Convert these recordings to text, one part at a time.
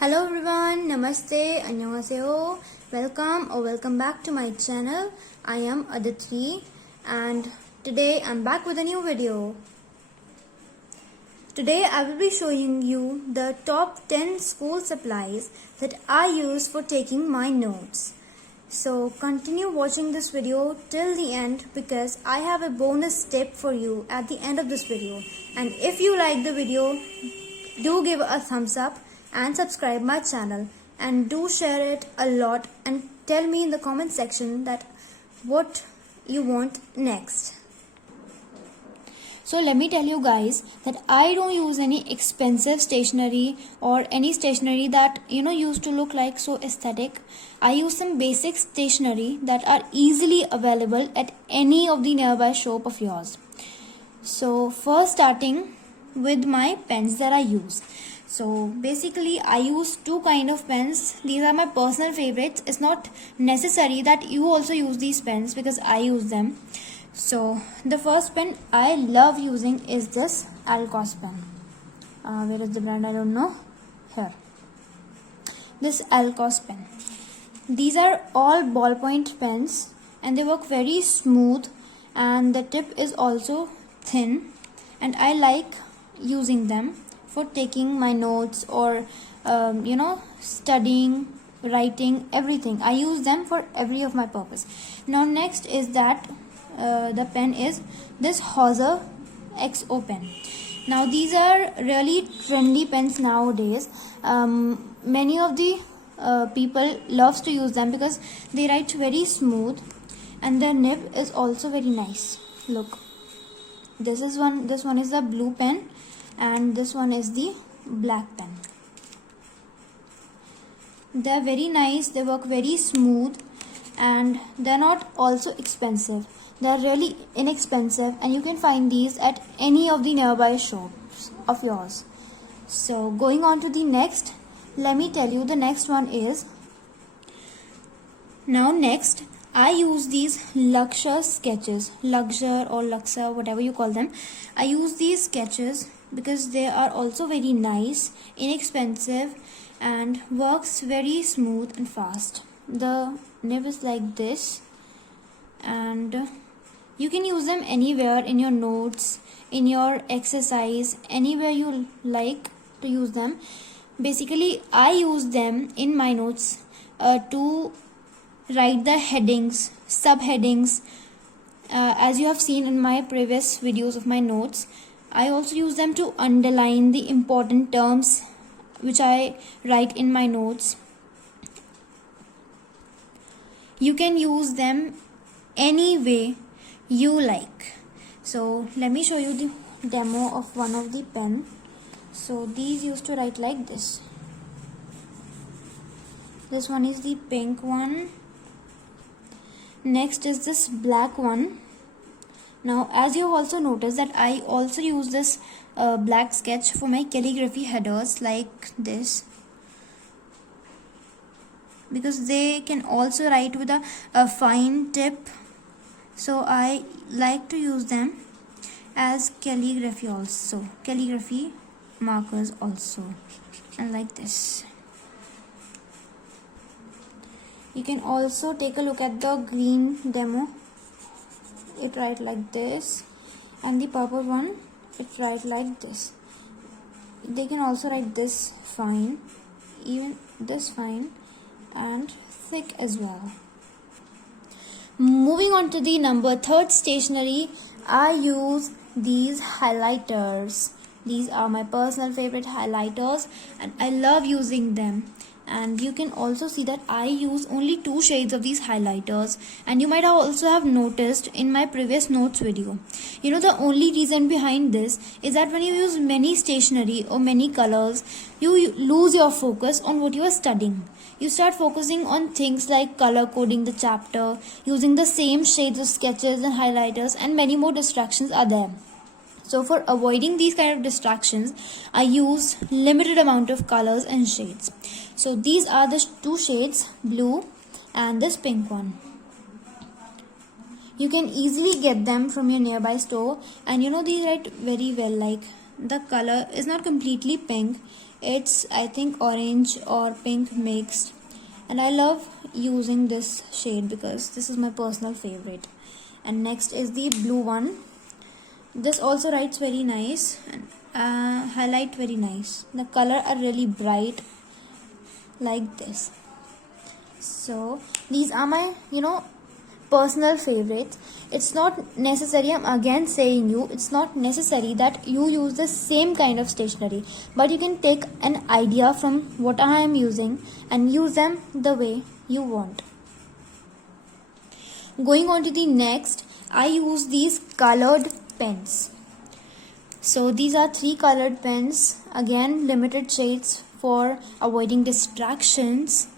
Hello everyone, Namaste, Annyeonghaseyo. Welcome back to my channel. I am Aaditri and today I'm back with a new video. Today I will be showing you the top 10 school supplies that I use for taking my notes. So continue watching this video till the end because I have a bonus tip for you at the end of this video. And if you like the video, do give a thumbs up and subscribe my channel and do share it a lot and tell me in the comment section that what you want next. So let me tell you guys that I don't use any expensive stationery or any stationery that used to look like so aesthetic. I use some basic stationery that are easily available at any of the nearby shop of yours. So first starting with my pens that I use. So basically I use two kind of pens. These are my personal favorites. It's not necessary that you also use these pens because I use them. So the first pen I love using is this Alcos pen. Where is the brand? I don't know. Here. This Alcos pen. These are all ballpoint pens and they work very smooth and the tip is also thin and I like using them for taking my notes or studying, writing, everything. I use them for every of my purpose. Now next is that the pen is this Hauser XO pen. Now these are really trendy pens nowadays. Many of the people loves to use them because they write very smooth and their nib is also very nice. Look, this one is the blue pen and this one is the black pen. They are very nice, they work very smooth and they are not also expensive. They are really inexpensive and you can find these at any of the nearby shops of yours. So going on to the next, let me tell you the next one is, now next I use these Luxor sketches, Luxor or Luxor, whatever you call them. I use these sketches because they are also very nice, inexpensive and works very smooth and fast. The nib is like this and you can use them anywhere in your notes, in your exercise, anywhere you like to use them. Basically I use them in my notes to write the headings, subheadings, as you have seen in my previous videos of my notes. I also use them to underline the important terms which I write in my notes. You can use them any way you like. So let me show you the demo of one of the pen. So these used to write like this. This one is the pink one. Next is this black one. Now as you have also noticed that I also use this black sketch for my calligraphy headers like this, because they can also write with a fine tip, so I like to use them as calligraphy also, calligraphy markers also, and like this. You can also take a look at the green demo. It write like this, and the purple one it write like this. They can also write this fine, even this fine and thick as well. Moving on to the number third stationery, I use these highlighters. These are my personal favorite highlighters and I love using them. And you can also see that I use only 2 shades of these highlighters, and you might also have noticed in my previous notes video. The only reason behind this is that when you use many stationery or many colors, you lose your focus on what you are studying. You start focusing on things like color coding the chapter, using the same shades of sketches and highlighters, and many more distractions are there. So for avoiding these kind of distractions, I use limited amount of colors and shades. So these are the 2 shades, blue and this pink one. You can easily get them from your nearby store, and these write very well. Like the color is not completely pink, It's, I think, orange or pink mixed, and I love using this shade because this is my personal favorite. And next is the blue one. This also writes very nice and highlight very nice. The color are really bright like this. So these are my personal favorites. It's not necessary, I'm again saying you, it's not necessary that you use the same kind of stationery, but you can take an idea from what I am using and use them the way you want. Going on to the next, I use these colored pens. So these are 3 colored pens, again limited shades for avoiding distractions.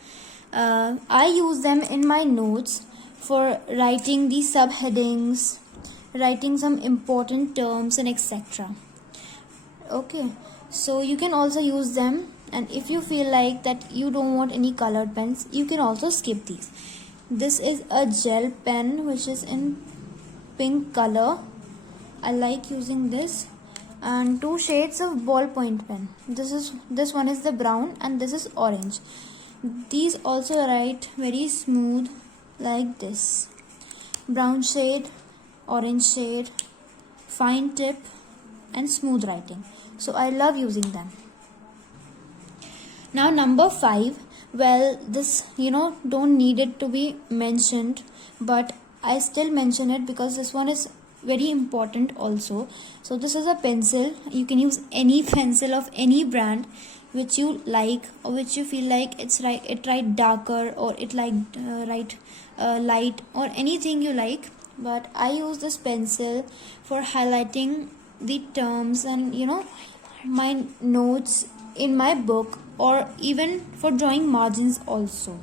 I use them in my notes for writing the subheadings, writing some important terms and etc. Okay, so you can also use them, and if you feel like that you don't want any colored pens, you can also skip these. This is a gel pen which is in pink color. I like using this, and 2 shades of ballpoint pen. This one is the brown and this is orange. These also write very smooth like this. Brown shade, orange shade, fine tip and smooth writing. So I love using them. Now number 5. Well, this don't need it to be mentioned, but I still mention it because this one is very important also. So this is a pencil. You can use any pencil of any brand which you like, or which you feel like it write darker, or it write light, or anything you like. But I use this pencil for highlighting the terms and my notes in my book, or even for drawing margins also.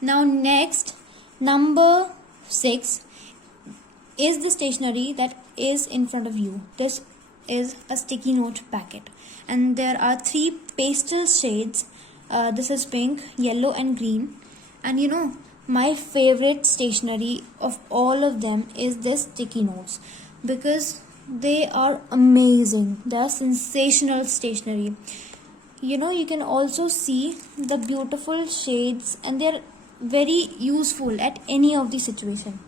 Now next, number 6 is the stationery that is in front of you. This is a sticky note packet, and there are 3 pastel shades. This is pink, yellow and green. And my favorite stationery of all of them is this sticky notes, because they are amazing. They are sensational stationery. You can also see the beautiful shades, and they are very useful at any of the situation.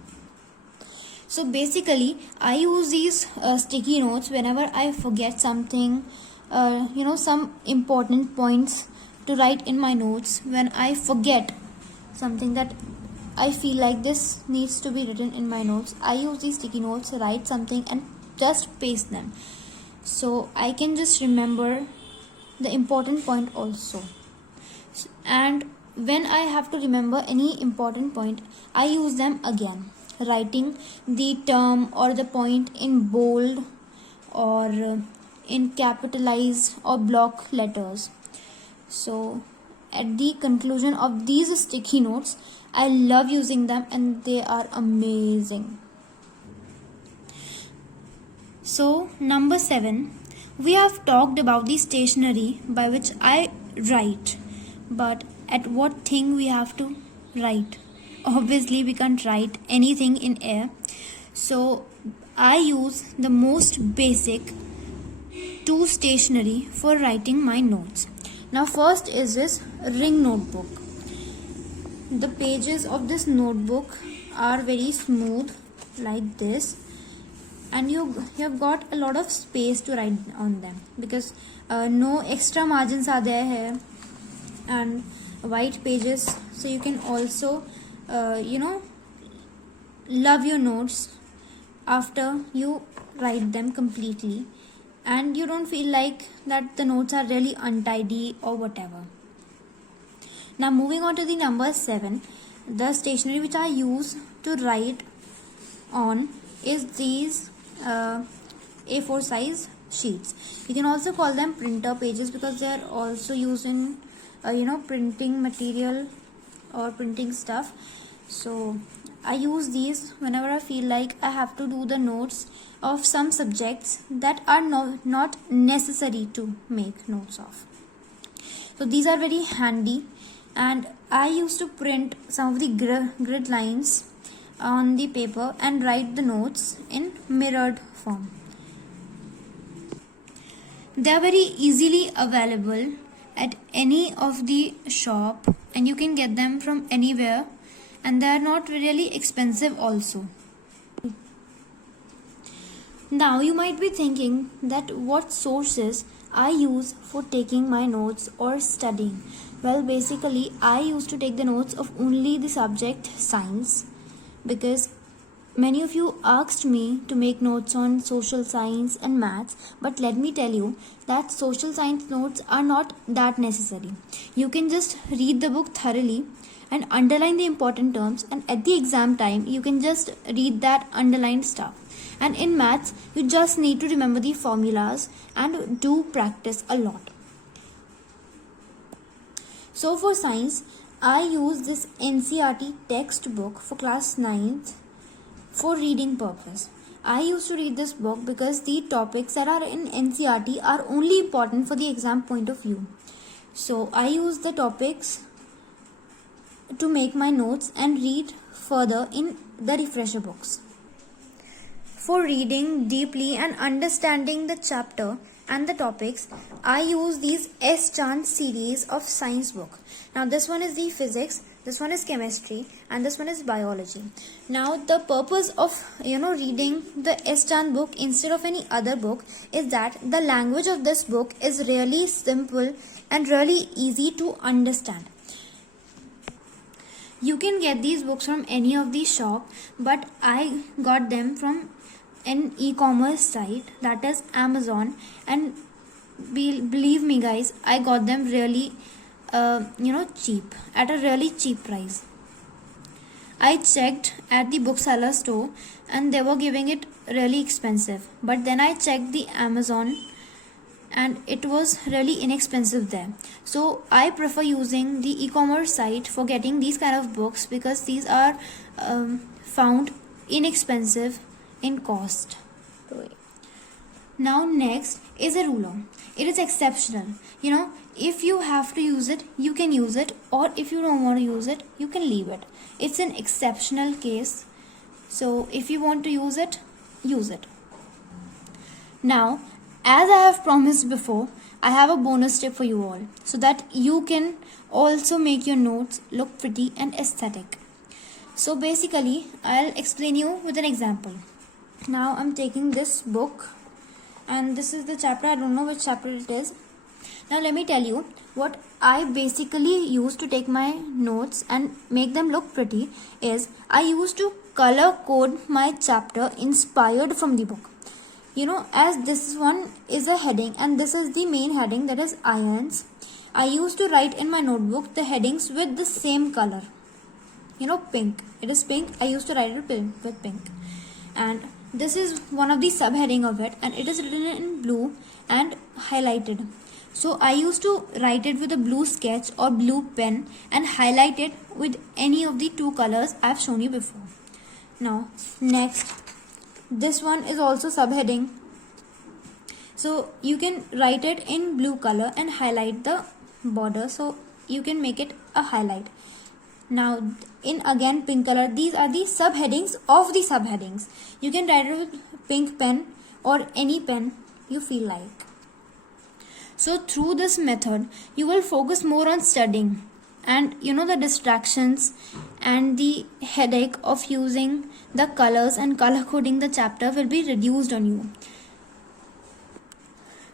So basically I use these sticky notes whenever I forget something, some important points to write in my notes. When I forget something that I feel like this needs to be written in my notes, I use these sticky notes, write something and just paste them, so I can just remember the important point also. And when I have to remember any important point, I use them again, writing the term or the point in bold or in capitalized or block letters. So at the conclusion of these sticky notes, I love using them and they are amazing. So number 7, we have talked about the stationery by which I write, but at what thing we have to write? Obviously we can't write anything in air, so I use the most basic 2 stationery for writing my notes. Now first is this ring notebook. The pages of this notebook are very smooth like this, and you have got a lot of space to write on them, because no extra margins are there here and white pages, so you can also love your notes after you write them completely, and you don't feel like that the notes are really untidy or whatever. Now moving on to the number 7, the stationery which I use to write on is these A4 size sheets. You can also call them printer pages because they are also used in printing material or printing stuff. So I use these whenever I feel like I have to do the notes of some subjects that are not necessary to make notes of. So these are very handy, and I used to print some of the grid lines on the paper and write the notes in mirrored form. They are very easily available at any of the shop, and you can get them from anywhere, and they are not really expensive also. Now you might be thinking that what sources I use for taking my notes or studying. Well, basically I used to take the notes of only the subject science, because many of you asked me to make notes on social science and maths, but let me tell you that social science notes are not that necessary. You can just read the book thoroughly and underline the important terms, and at the exam time you can just read that underlined stuff. And in maths, you just need to remember the formulas and do practice a lot. So for science, I use this NCERT textbook for class 9th for reading purpose. I used to read this book because the topics that are in NCERT are only important for the exam point of view. So I use the topics to make my notes and read further in the refresher books. For reading deeply and understanding the chapter and the topics, I use these S-Chance series of science book. Now this one is the physics, this one is chemistry, and this one is biology. Now the purpose of reading the S-Chance book instead of any other book is that the language of this book is really simple and really easy to understand. You can get these books from any of the shop, but I got them from an e-commerce site, that is Amazon, and believe me guys, I got them really cheap, at a really cheap price. I checked at the bookseller store and they were giving it really expensive, but then I checked the Amazon and it was really inexpensive there. So I prefer using the e-commerce site for getting these kind of books, because these are found inexpensive in cost. Now next is a ruler. It is exceptional. If you have to use it, you can use it, or if you don't want to use it, you can leave it. It's an exceptional case, so if you want to use it, use it. Now, as I have promised before, I have a bonus tip for you all, so that you can also make your notes look pretty and aesthetic. So basically, I'll explain you with an example. Now I'm taking this book and this is the chapter. I don't know which chapter it is. Now let me tell you what I basically use to take my notes and make them look pretty is I used to color code my chapter inspired from the book. As this one is a heading and this is the main heading, that is ions, I used to write in my notebook the headings with the same color. Pink. It is pink. I used to write it with pink. And this is one of the subheading of it, and it is written in blue and highlighted. So I used to write it with a blue sketch or blue pen and highlight it with any of the two colors I've shown you before. Now next, this one is also subheading. So you can write it in blue color and highlight the border, so you can make it a highlight. Now in again pink color, these are the subheadings of the subheadings. You can write it with pink pen or any pen you feel like. So through this method, you will focus more on studying, and the distractions and the headache of using the colors and color coding the chapter will be reduced on you.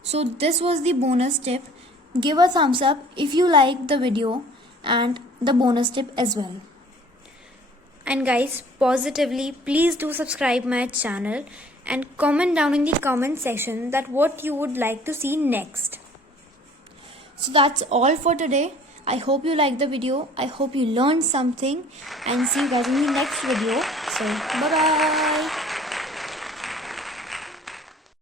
So this was the bonus tip. Give a thumbs up if you liked the video and the bonus tip as well. And guys, positively please do subscribe my channel and comment down in the comment section that what you would like to see next. So that's all for today. I hope you liked the video. I hope you learned something, and see you guys in the next video. So bye bye.